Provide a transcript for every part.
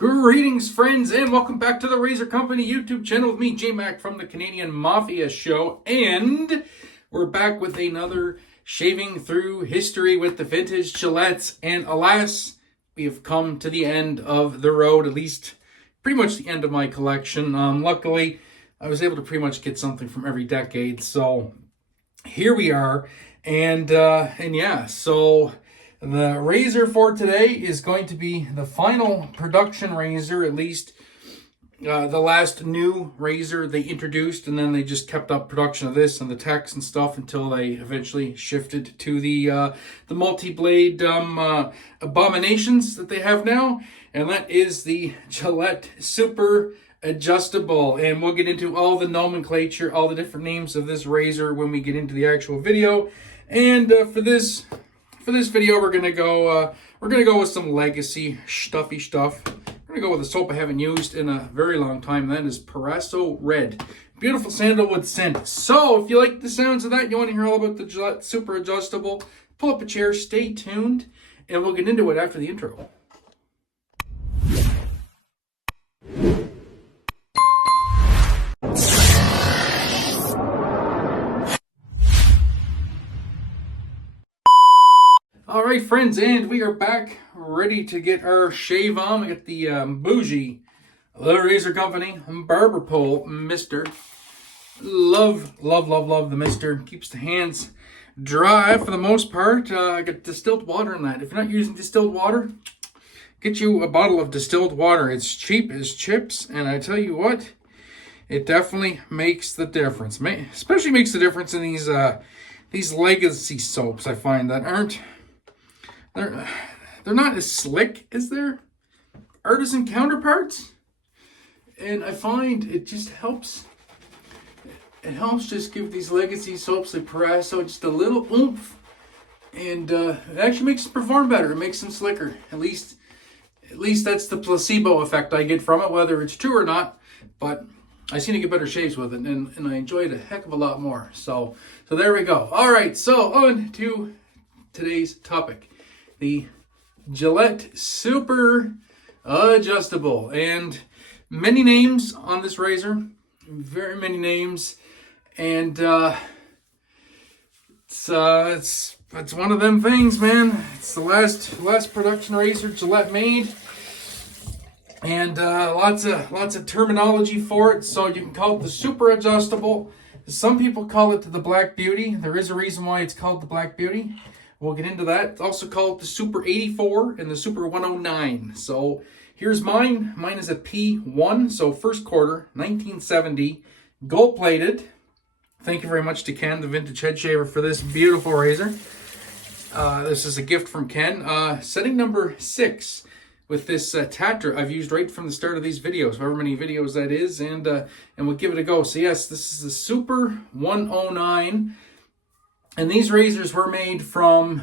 Greetings, friends, and welcome back to the Razor Company YouTube channel with me, J-Mac from the Canadian Mafia Show. And we're back with another shaving through history with the vintage Gillettes. And alas, we have come to the end of the road, at least pretty much the end of my collection. Luckily, I was able to pretty much get something from every decade. So here we are. And yeah, so the razor for today is going to be the final production razor, at least the last new razor they introduced, and then they just kept up production of this and the techs and stuff until they eventually shifted to the multi-blade abominations that they have now, and that is the Gillette Super Adjustable. And we'll get into all the nomenclature, all the different names of this razor when we get into the actual video. And for this video, we're gonna go with some legacy stuffy stuff. We're gonna go with a soap I haven't used in a very long time. And that is Proraso Red, beautiful sandalwood scent. So if you like the sounds of that, you want to hear all about the Gillette Super Adjustable, pull up a chair, stay tuned, and we'll get into it after the intro. All right, friends, and we are back ready to get our shave on. We got the bougie The Razor Company barber pole mister. Love the mister. Keeps the hands dry for the most part. I got distilled water in that. If you're not using distilled water, get you a bottle of distilled water. It's cheap as chips, and I tell you what, it definitely makes the difference. Especially makes the difference in these legacy soaps. I find that aren't. They're not as slick as their artisan counterparts, and I find it just helps. It helps just give these legacy soaps like Proraso just a little oomph, and it actually makes them perform better. It makes them slicker. At least that's the placebo effect I get from it, whether it's true or not. But I seem to get better shaves with it, and I enjoy it a heck of a lot more. So there we go. All right, so on to today's topic. The Gillette Super Adjustable, and many names on this razor, very many names, and it's one of them things, man. It's the last production razor Gillette made, and lots of terminology for it. So you can call it the Super Adjustable. Some people call it the Black Beauty. There is a reason why it's called the Black Beauty. We'll get into that. It's also called the Super 84 and the Super 109. So here's mine. Mine is a P1, so first quarter, 1970, gold-plated. Thank you very much to Ken, the vintage head shaver, for this beautiful razor. This is a gift from Ken. Setting number 6 with this Tatra I've used right from the start of these videos, however many videos that is, and we'll give it a go. So yes, this is the Super 109. And these razors were made from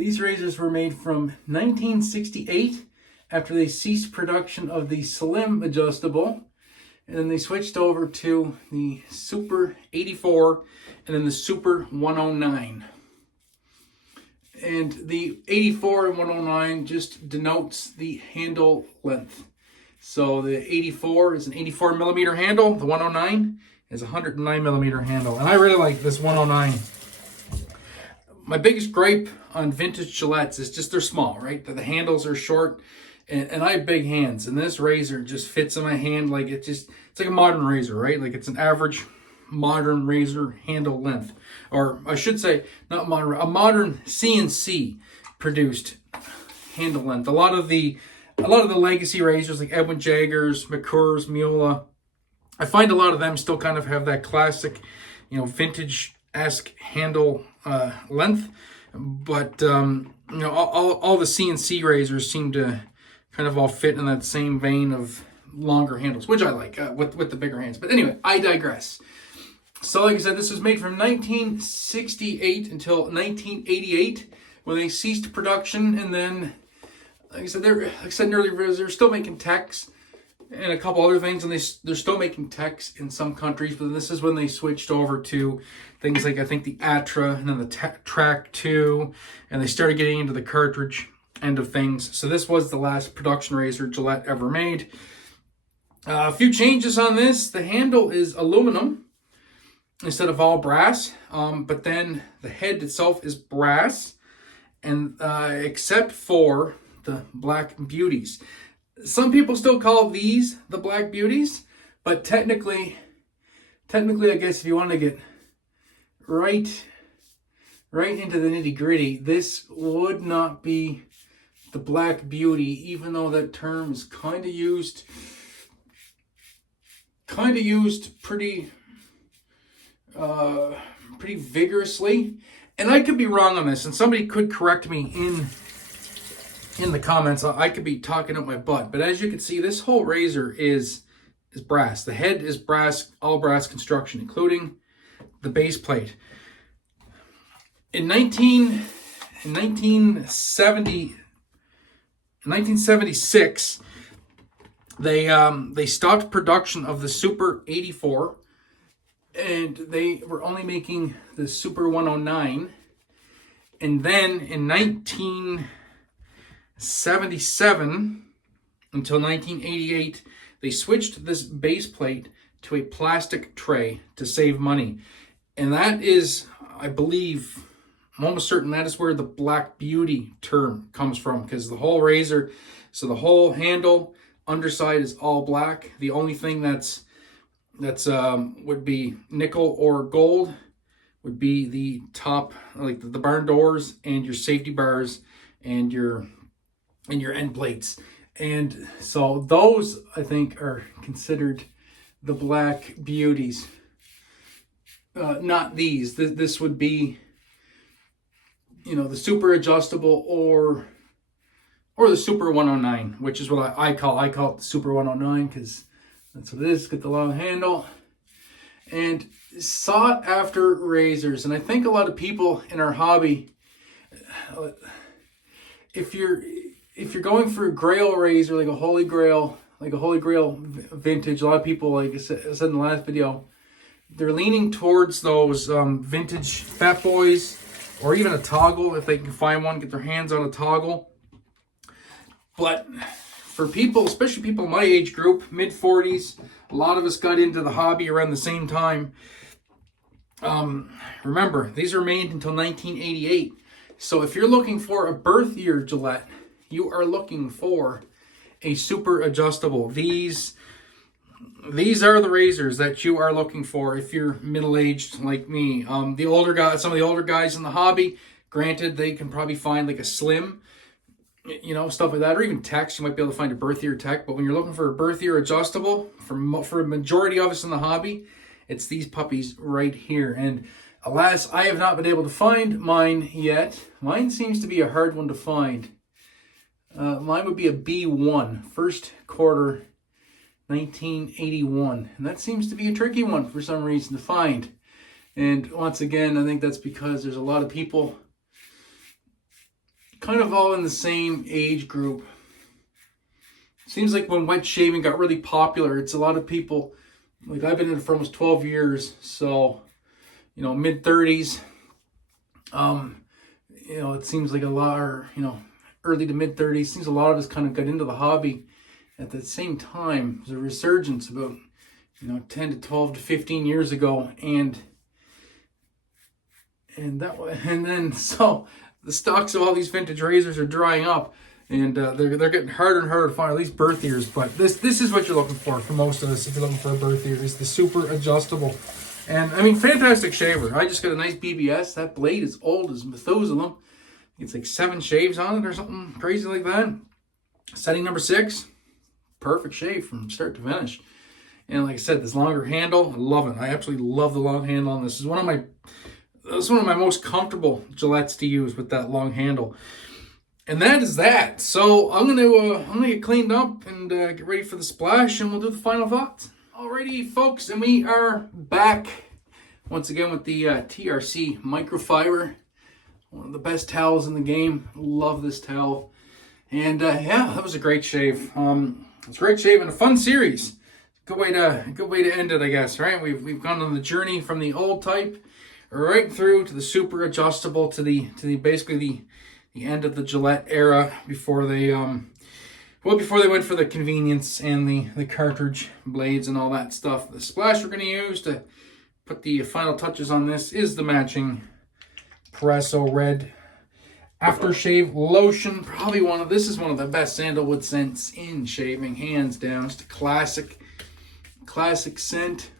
1968 after they ceased production of the Slim Adjustable, and then they switched over to the Super 84 and then the Super 109. And the 84 and 109 just denotes the handle length. So the 84 is an 84 millimeter handle, the 109 is a 109 millimeter handle, and I really like this 109. My biggest gripe on vintage Gillettes is just they're small, right? The handles are short, and I have big hands, and this razor just fits in my hand like it's like a modern razor, right? Like it's an average modern razor handle length, or I should say not modern, a modern CNC produced handle length. A lot of the legacy razors like Edwin Jaggers, McCours, Miele, I find a lot of them still kind of have that classic, vintage-esque handle length, but all the CNC razors seem to kind of all fit in that same vein of longer handles, which I like with the bigger hands. But anyway, I digress. So like I said, this was made from 1968 until 1988 when they ceased production, and then like I said in earlier videos, they're still making techs and a couple other things, and they're still making techs in some countries, but this is when they switched over to things like, I think, the Tatra, and then the Track 2, and they started getting into the cartridge end of things. So this was the last production razor Gillette ever made. A few changes on this. The handle is aluminum instead of all brass, but then the head itself is brass, and except for the Black Beauties. Some people still call these the Black Beauties, but technically, I guess if you want to get right into the nitty gritty, this would not be the Black Beauty, even though that term is kind of used pretty vigorously. And I could be wrong on this, and somebody could correct me in the comments. I could be talking up my butt, but as you can see, this whole razor is brass. The head is brass, all brass construction, including the base plate. In 1976, they stopped production of the Super 84, and they were only making the Super 109. And then in 1977 until 1988, they switched this base plate to a plastic tray to save money. And that is, I believe, I'm almost certain that is where the Black Beauty term comes from, because the whole razor, so the whole handle, underside is all black. The only thing that's would be nickel or gold would be the top, like the barn doors and your safety bars and your end plates. And so those, I think, are considered the Black Beauties. Not these. This would be, the Super Adjustable or the Super 109, which is what I call it the Super 109, because that's what it is. Got the long handle. And sought after razors. And I think a lot of people in our hobby, if you're going for a Grail razor, like a Holy Grail vintage, a lot of people, like I said in the last video, they're leaning towards those vintage Fat Boys, or even a Toggle if they can find one, get their hands on a Toggle. But for people, especially people in my age group, mid-40s, a lot of us got into the hobby around the same time. Remember, these were made until 1988. So if you're looking for a birth year Gillette, you are looking for a Super Adjustable. These are the razors that you are looking for if you're middle-aged like me. Some of the older guys in the hobby, granted, they can probably find like a Slim, stuff like that, or even Techs. You might be able to find a birth year Tech. But when you're looking for a birth year adjustable, for a majority of us in the hobby, it's these puppies right here. And alas, I have not been able to find mine yet. Mine seems to be a hard one to find. Mine would be a B1, first quarter 1981. And that seems to be a tricky one for some reason to find. And once again, I think that's because there's a lot of people kind of all in the same age group. Seems like when wet shaving got really popular, it's a lot of people, like I've been in it for almost 12 years, so, mid-30s. It seems like a lot, or, early to mid-30s, seems a lot of us kind of got into the hobby at the same time. There's a resurgence about, 10 to 12 to 15 years ago, and then the stocks of all these vintage razors are drying up, and they're getting harder and harder to find, at least birth years. But this is what you're looking for most of us if you're looking for a birth year, is the Super Adjustable. And I mean, fantastic shaver. I just got a nice BBS. That blade is old as Methuselah. It's like 7 shaves on it or something crazy like that. Setting number 6, perfect shave from start to finish. And like I said, this longer handle, I love it. I absolutely love the long handle on this. This is one of my most comfortable Gillettes to use, with that long handle. And that is that. So I'm gonna get cleaned up and get ready for the splash, and we'll do the final thoughts. Alrighty, folks, and we are back once again with the TRC microfiber, one of the best towels in the game. Love this towel. And that was a great shave. It's a great shave and a fun series. Good way to end it, I guess. Right? We've gone on the journey from the old type right through to the Super Adjustable, to the basically the end of the Gillette era before they before they went for the convenience and the cartridge blades and all that stuff. The splash we're going to use to put the final touches on this is the matching Proraso red aftershave lotion. Probably this is one of the best sandalwood scents in shaving, hands down. It's a classic scent.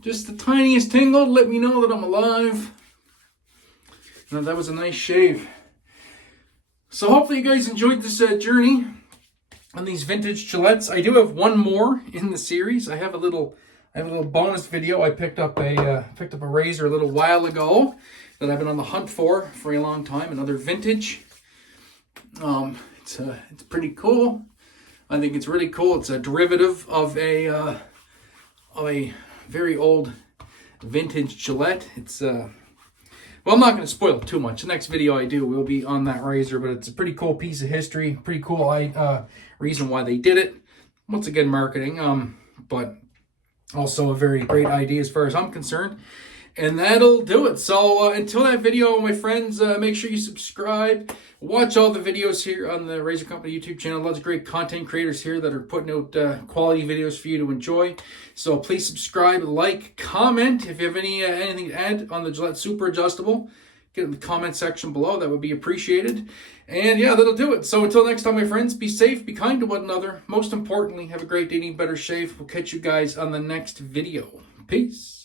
Just the tiniest tingle to let me know that I'm alive. And that was a nice shave. So hopefully you guys enjoyed this journey on these vintage Gillettes. I do have one more in the series. I have a little bonus video. I picked up a razor a little while ago that I've been on the hunt for a long time. Another vintage. It's pretty cool. I think it's really cool. It's a derivative of a very old vintage Gillette. It's well, I'm not going to spoil it too much. The next video I do will be on that razor, but it's a pretty cool piece of history. Pretty cool reason why they did it. Once again, marketing. But also a very great idea as far as I'm concerned. And that'll do it. So until that video, my friends, make sure you subscribe. Watch all the videos here on the Razor Company YouTube channel. Lots of great content creators here that are putting out quality videos for you to enjoy. So please subscribe, like, comment. If you have anything to add on the Gillette Super Adjustable, get it in the comment section below. That would be appreciated. And yeah, that'll do it. So until next time, my friends, be safe, be kind to one another. Most importantly, have a great day and eat better shave. We'll catch you guys on the next video. Peace.